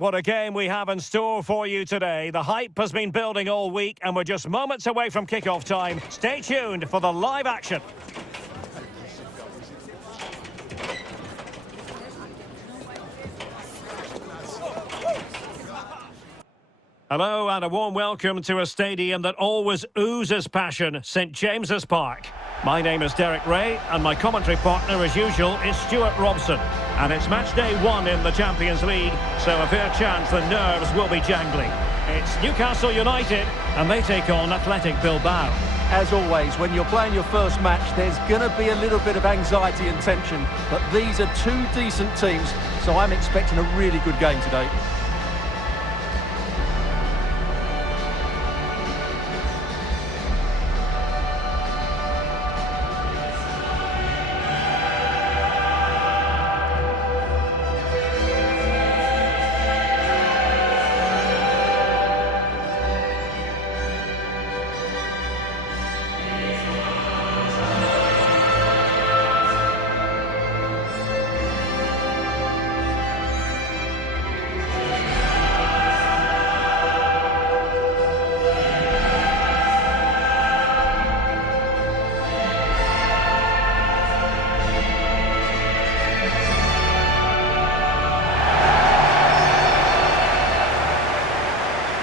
What a game we have in store for you today. The hype has been building all week and we're just moments away from kick-off time. Stay tuned for the live action. Hello and a warm welcome to a stadium that always oozes passion, St James's Park. My name is Derek Ray and my commentary partner as usual is Stuart Robson. And it's Matchday 1 in the Champions League, so a fair chance the nerves will be jangling. It's Newcastle United and they take on Athletic Bilbao. As always, when you're playing your first match, there's going to be a little bit of anxiety and tension. But these are two decent teams, so I'm expecting a really good game today.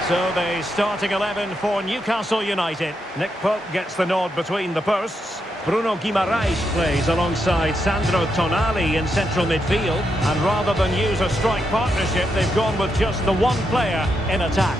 So the starting 11 for Newcastle United. Nick Pope gets the nod between the posts. Bruno Guimaraes plays alongside Sandro Tonali in central midfield. And rather than use a strike partnership, they've gone with just the one player in attack.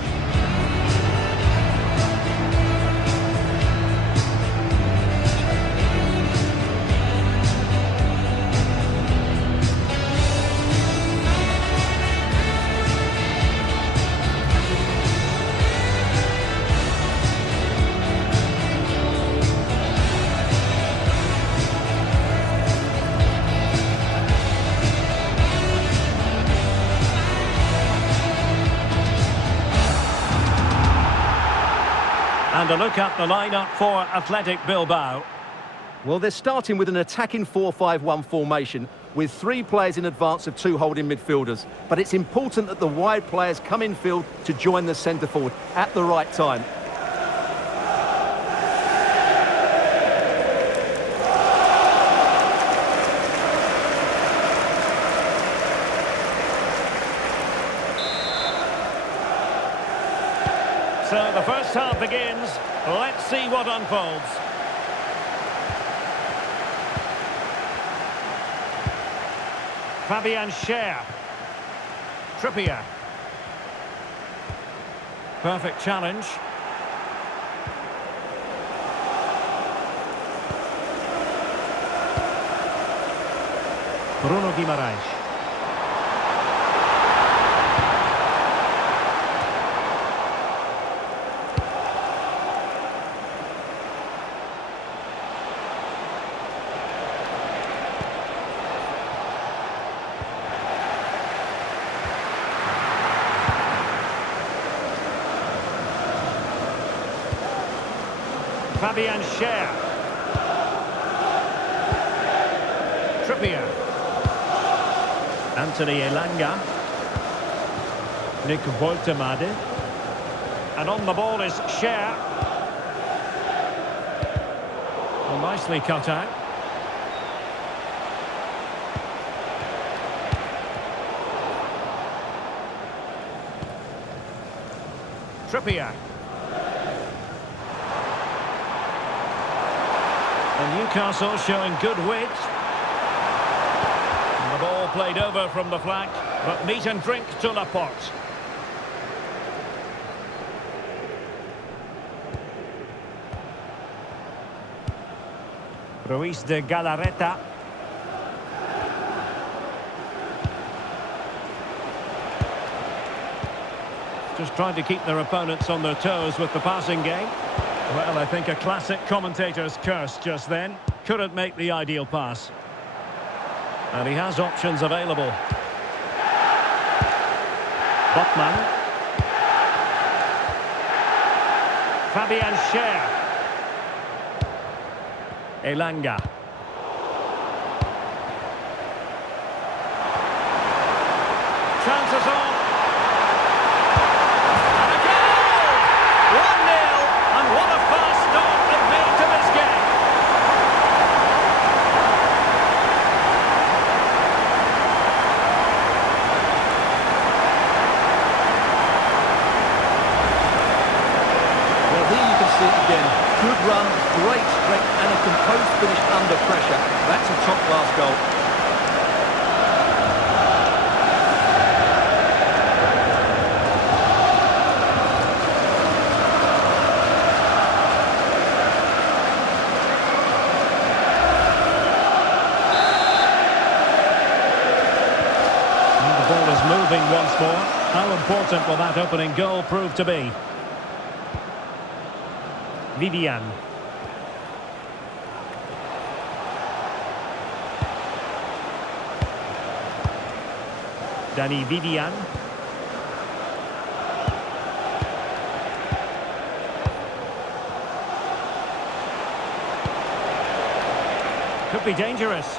And a look at the lineup for Athletic Bilbao. Well, they're starting with an attacking 4-5-1 formation with three players in advance of two holding midfielders. But it's important that the wide players come in field to join the centre forward at the right time. So the first half begins. Let's see what unfolds. Fabian Schär. Trippier. Perfect challenge. Bruno Guimaraes. Fabian Schär. Trippier. Anthony Elanga. Nick Woltemade. And on the ball is Schär. Well, nicely cut out. Trippier. And Newcastle showing good width. And the ball played over from the flank, but meat and drink to Laporte. Ruiz de Galarreta. Just trying to keep their opponents on their toes with the passing game. Well, I think a classic commentator's curse just then. Couldn't make the ideal pass. And he has options available. Botman. Fabian Schär. Elanga. Chances on. great strength and a composed finish under pressure. That's a top-class goal. And the ball is moving once more. How important will that opening goal prove to be? Vivian. Danny Vivian. Could be dangerous.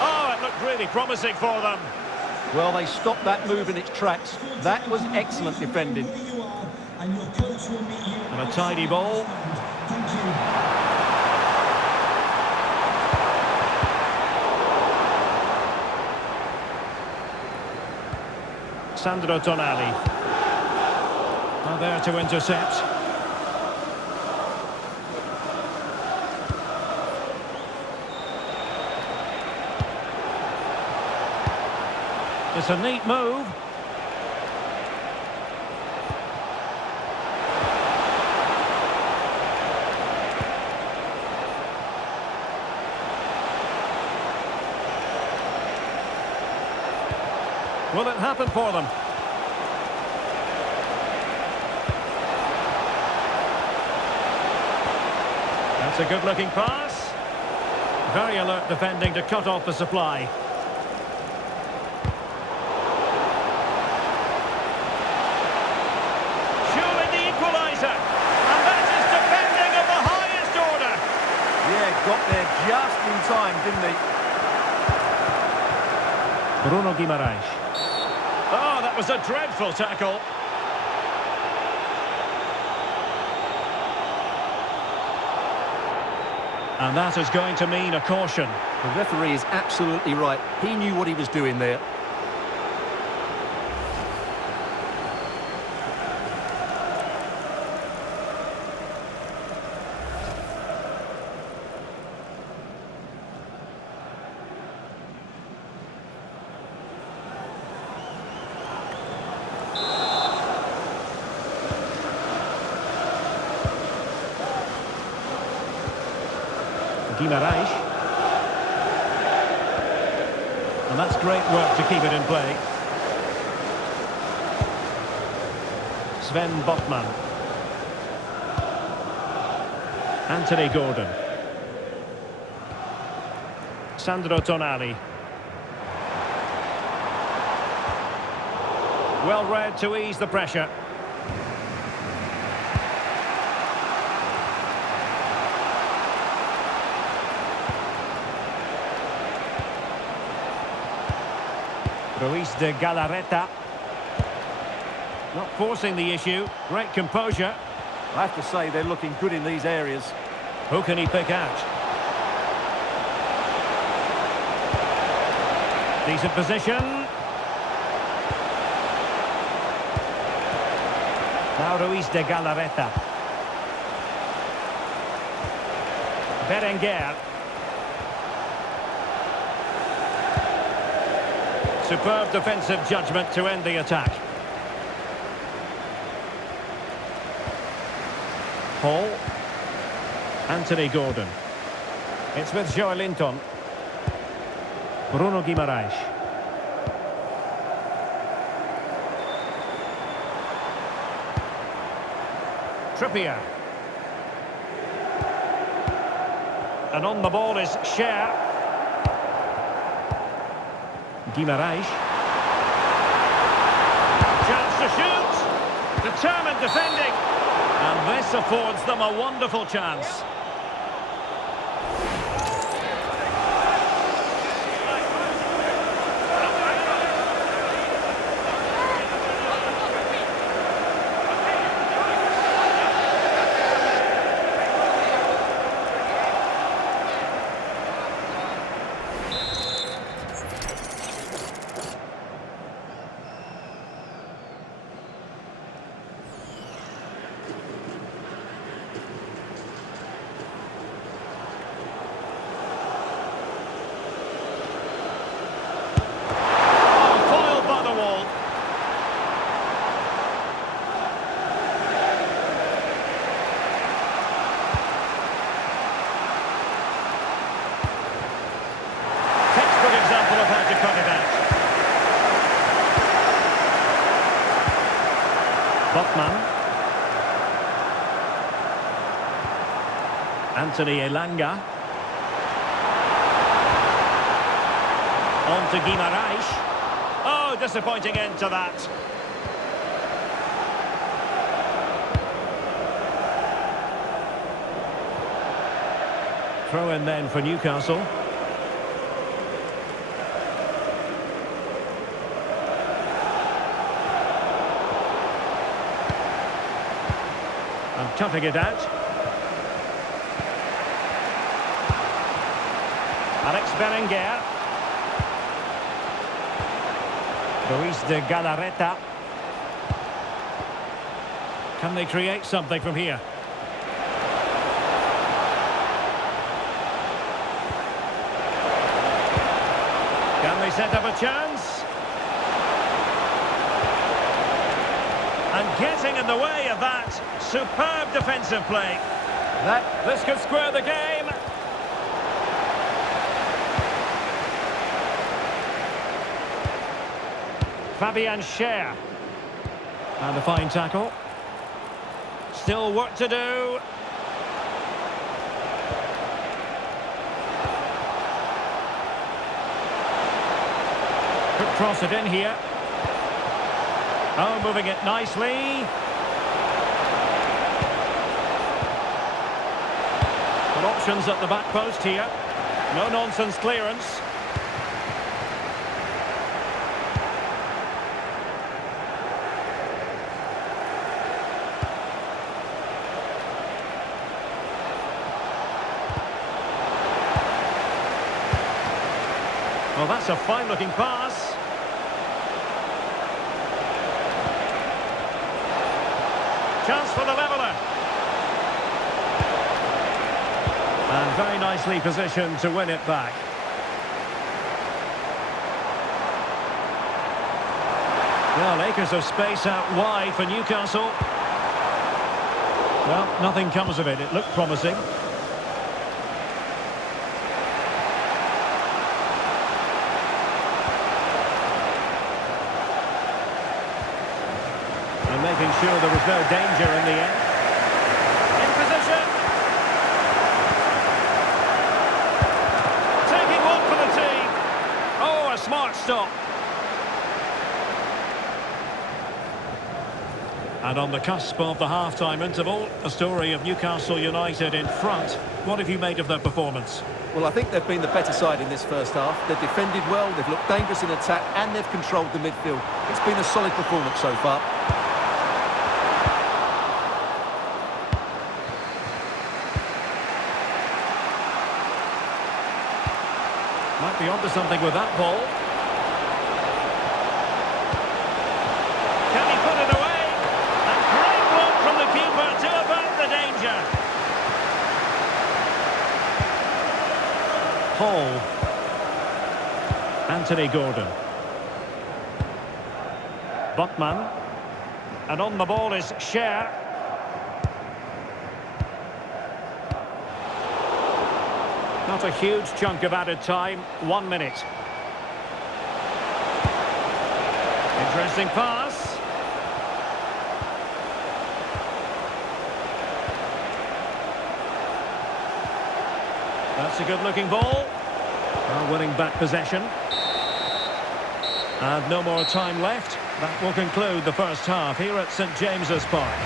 Oh, it looked really promising for them. Well, they stopped that move in its tracks. That was excellent defending. And a tidy ball. Sandro Tonali. Now there to intercept. It's a neat move. Will it happen for them? That's a good-looking pass. Very alert defending to cut off the supply. Surely the equaliser. And that is defending of the highest order. Yeah, got there just in time, didn't he? Bruno Guimaraes. Oh, that was a dreadful tackle. And that is going to mean a caution. The referee is absolutely right. He knew what he was doing there. Guimaraes. And that's great work to keep it in play. Sven Botman. Anthony Gordon. Sandro Tonali. Well read to ease the pressure. Ruiz de Galarreta. Not forcing the issue. Great composure. I have to say they're looking good in these areas. Who can he pick out? Decent position. Now Ruiz de Galarreta. Berenguer. Superb defensive judgment to end the attack. Hall. Anthony Gordon. It's with Joelinton. Bruno Guimaraes. Trippier. And on the ball is Cher. Guimaraes. Chance to shoot. Determined defending. And this affords them a wonderful chance. Botman. Anthony Elanga. On to Guimaraes. Oh, disappointing end to that. Throw in then for Newcastle. And cutting it out. Alex Berenguer. Luis de Galarreta. Can they create something from here? Can they set up a chance? And getting in the way of that. Superb defensive play. This could square the game. Fabian Schär. And a fine tackle. Still work to do. Could cross it in here. Oh, moving it nicely. Good options at the back post here. No nonsense clearance. Well, that's a fine-looking pass. Chance for the leveller. And very nicely positioned to win it back. Well, acres of space out wide for Newcastle. Well, nothing comes of it. It looked promising. And making sure there was no danger in the end. In position. Taking one for the team. Oh, a smart stop. And on the cusp of the half-time interval, a story of Newcastle United in front. What have you made of their performance? Well, I think they've been the better side in this first half. They've defended well, they've looked dangerous in attack, and they've controlled the midfield. It's been a solid performance so far. Might be onto something with that ball. Can he put it away? And great block from the keeper to avert the danger. Hall. Anthony Gordon. Botman. And on the ball is Schär. Not a huge chunk of added time. 1 minute. Interesting pass. That's a good-looking ball. Well, winning back possession. And no more time left. That will conclude the first half here at St James's Park.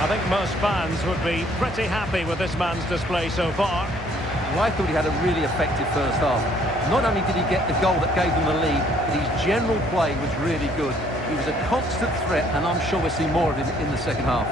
I think most fans would be pretty happy with this man's display so far. Well, I thought he had a really effective first half. Not only did he get the goal that gave them the lead, but his general play was really good. He was a constant threat, and I'm sure we'll see more of him in the second half.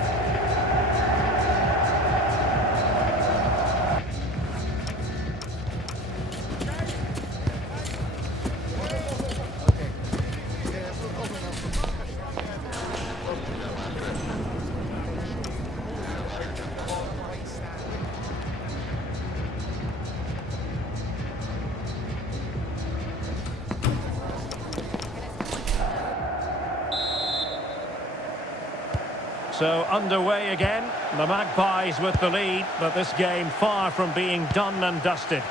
So underway again, the Magpies with the lead, but this game far from being done and dusted.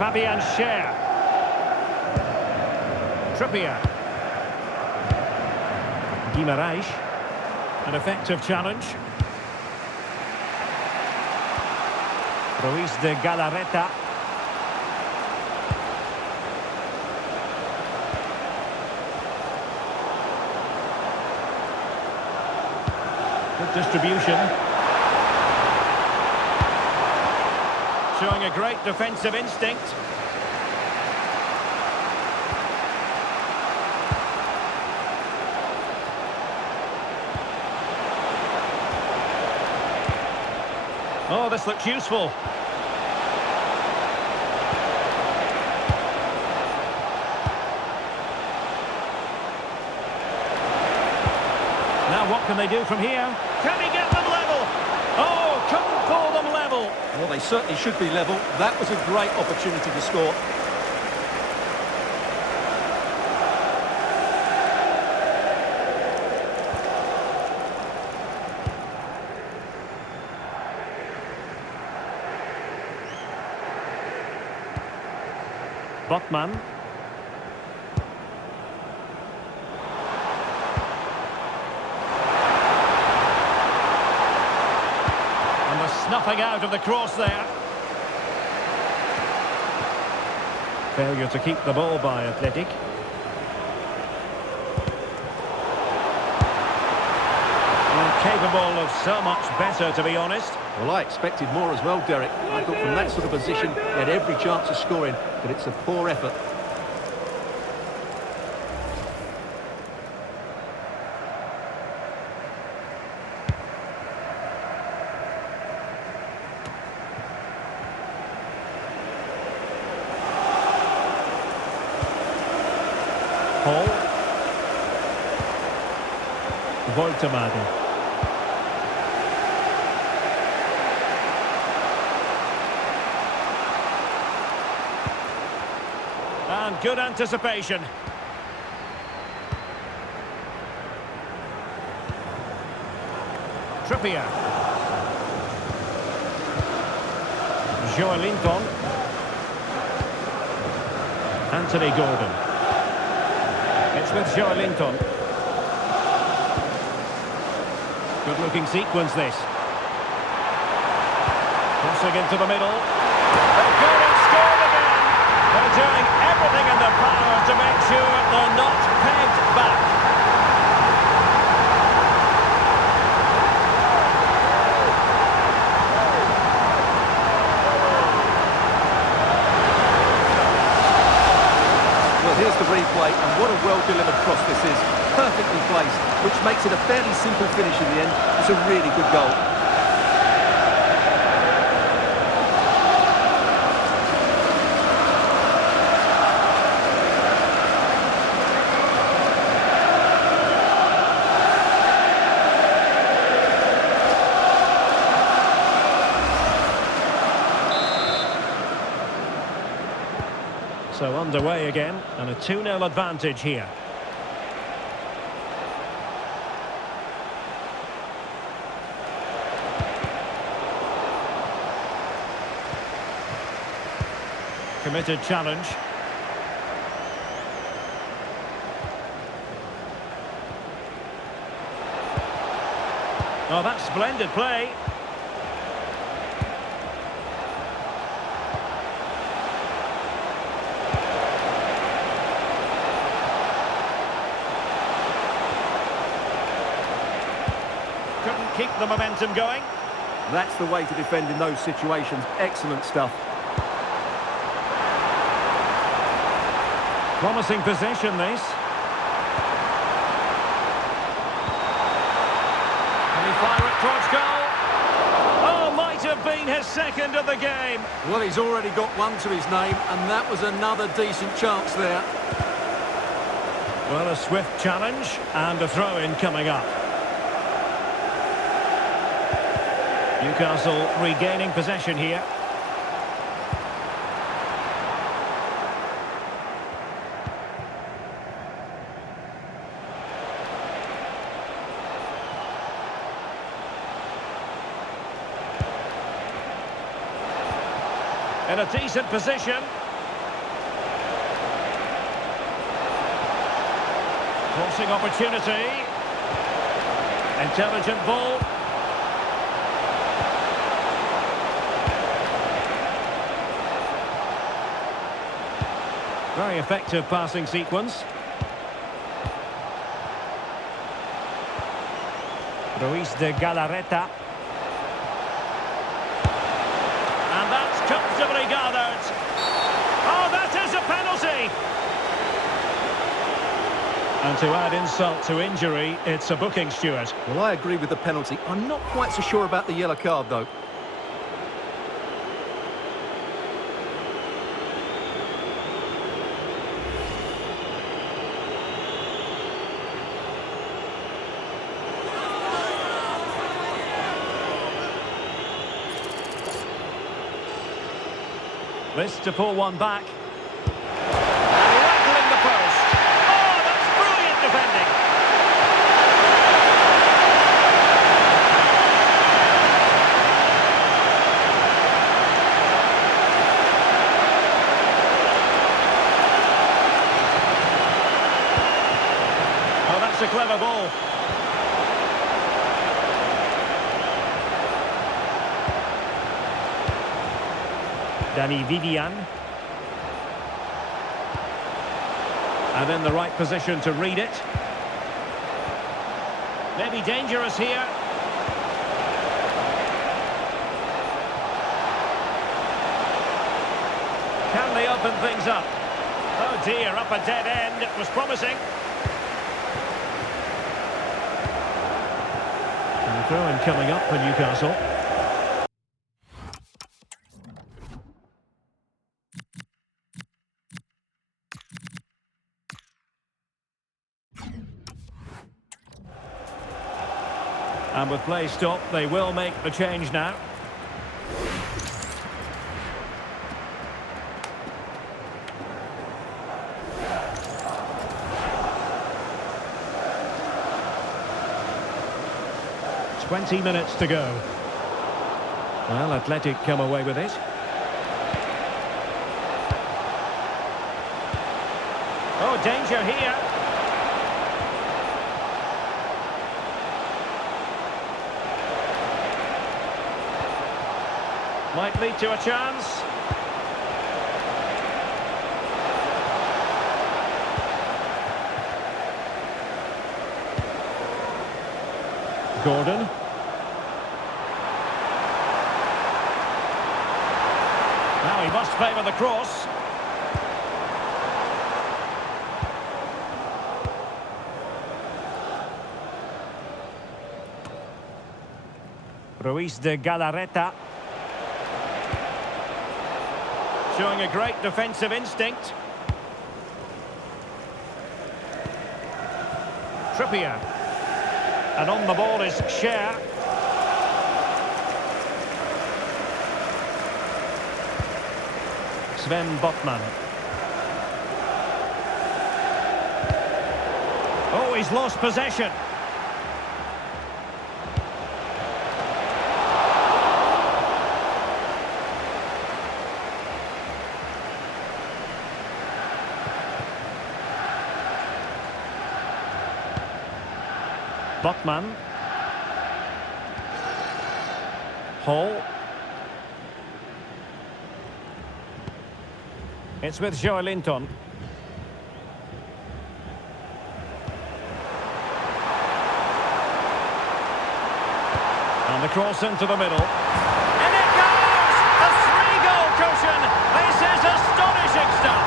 Fabian Schär. Trippier. Guimaraes. An effective challenge. Ruiz de Galarreta. Good distribution. Showing a great defensive instinct. Oh, this looks useful. Now what can they do from here? Can he get them level? Oh, couldn't pull them level. Well, they certainly should be level. That was a great opportunity to score. Botman. And the snuffing out of the cross there. Failure to keep the ball by Athletic. Capable of so much better, to be honest. Well, I expected more as well, Derek. I thought from that sort of position, he had every chance of scoring, but it's a poor effort. Hall. Woltemade. And good anticipation. Trippier. Joelinton. Anthony Gordon. It's with Joelinton. Good-looking sequence, this. Crossing into the middle. They've got it, scored again. They're doing everything in their power to make sure they're not pegged back. Well, here's the replay, and what a well-delivered cross this is. Perfectly placed, which makes it a fairly simple finish in the end. It's a really good goal. So underway again, and a 2-0 advantage here. Committed challenge. Oh, that's splendid play. Couldn't keep the momentum going. That's the way to defend in those situations. Excellent stuff. Promising possession, this. Can he fire it towards goal? Oh, might have been his second of the game. Well, he's already got one to his name, and that was another decent chance there. Well, a swift challenge and a throw-in coming up. Newcastle regaining possession here. In a decent position. Passing opportunity. Intelligent ball. Very effective passing sequence. Ruiz de Galarreta. And that's comfortably gathered. Oh, that is a penalty! And to add insult to injury, it's a booking, Stuart. Well, I agree with the penalty. I'm not quite so sure about the yellow card, though. This to pull one back. And rattling the post. Oh, that's brilliant defending. Oh, that's a clever ball. Danny Vivian. And in the right position to read it. Maybe dangerous here. Can they open things up? Oh dear, up a dead end. It was promising. And the throw-in coming up for Newcastle. And with play stopped, they will make the change now. "20 minutes to go." Well, Athletic come away with it. Oh, danger here. Might lead to a chance. Gordon. Now he must favour the cross. Ruiz de Galarreta. Showing a great defensive instinct. Trippier. And on the ball is Cher. Sven Botman. Oh, he's lost possession. Botman. Hall. It's with Joelinton. And the cross into the middle. And it goes! A 3-goal cushion! This is astonishing stuff!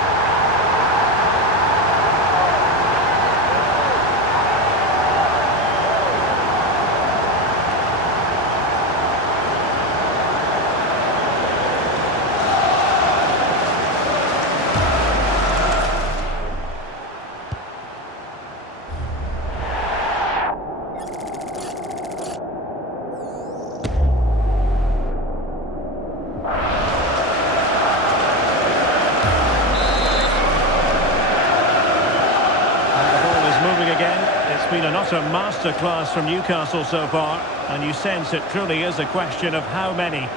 Been an utter masterclass from Newcastle so far, and you sense it truly is a question of how many.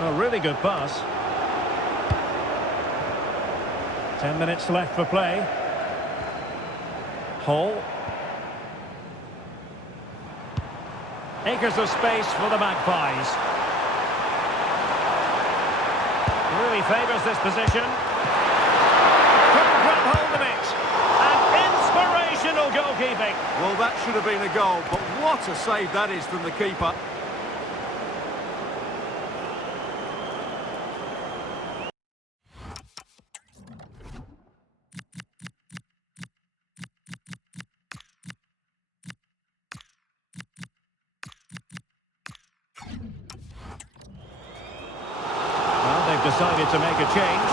A really good pass. 10 minutes left for play. Hall. Acres of space for the Magpies. Really favours this position. Couldn't grab hold of it. And inspirational goalkeeping. Well, that should have been a goal, but what a save that is from the keeper. They've decided to make a change.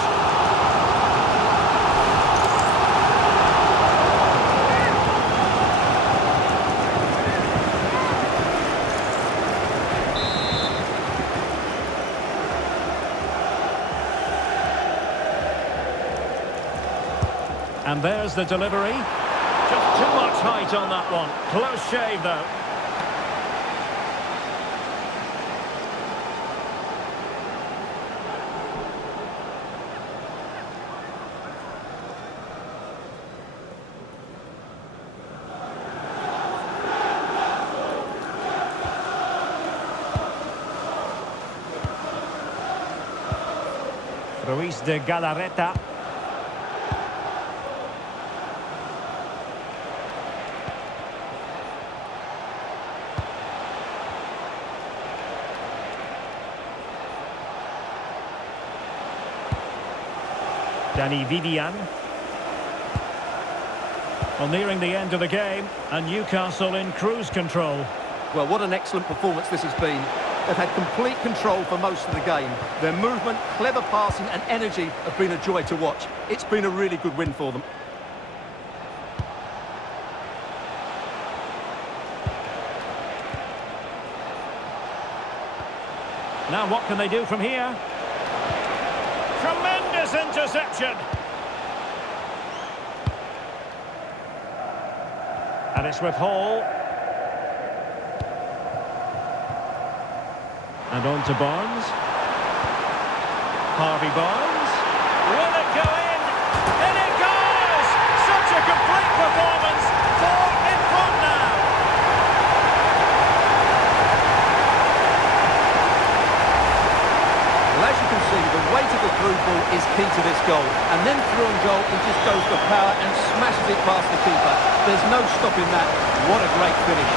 And there's the delivery. Just too much height on that one. Close shave, though. Ruiz de Galarreta. Danny Vivian. Well, nearing the end of the game, and Newcastle in cruise control. Well, what an excellent performance this has been. They've had complete control for most of the game. Their movement, clever passing and energy have been a joy to watch. It's been a really good win for them. Now what can they do from here? Tremendous interception! And it's with Hall. And on to Barnes. Harvey Barnes. Will it go in? In it goes! Such a complete performance. 4 in front now. Well, as you can see, the weight of the through ball is key to this goal. And then through on goal, he just goes for power and smashes it past the keeper. There's no stopping that. What a great finish.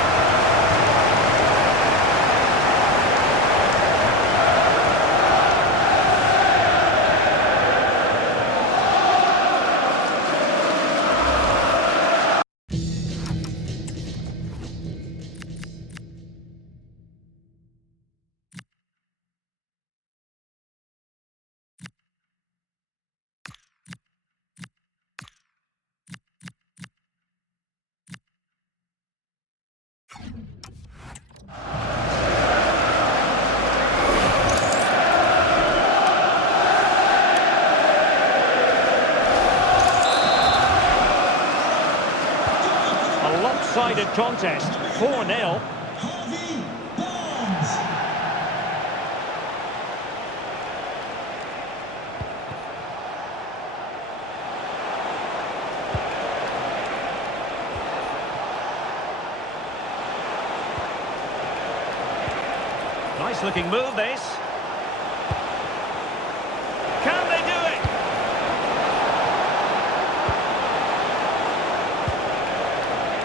Lopsided contest, 4-0. Nice looking move, this. Can they do it?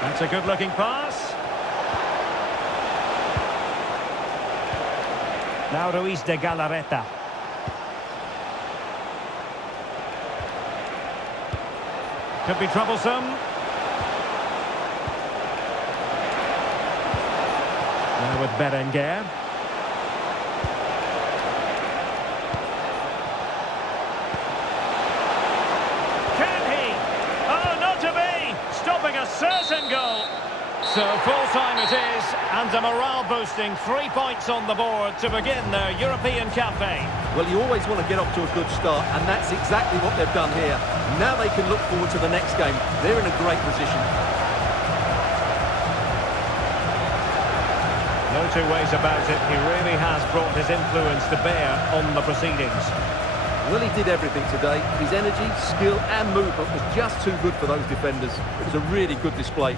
That's a good looking pass. Now Ruiz de Galarreta. Could be troublesome. Now with Berenguer. Stopping a certain goal. So full-time it is, and a morale-boosting 3 points on the board to begin their European campaign. Well, you always want to get off to a good start, and that's exactly what they've done here. Now they can look forward to the next game. They're in a great position. No two ways about it, he really has brought his influence to bear on the proceedings. Well, he did everything today. His energy, skill and movement was just too good for those defenders. It was a really good display.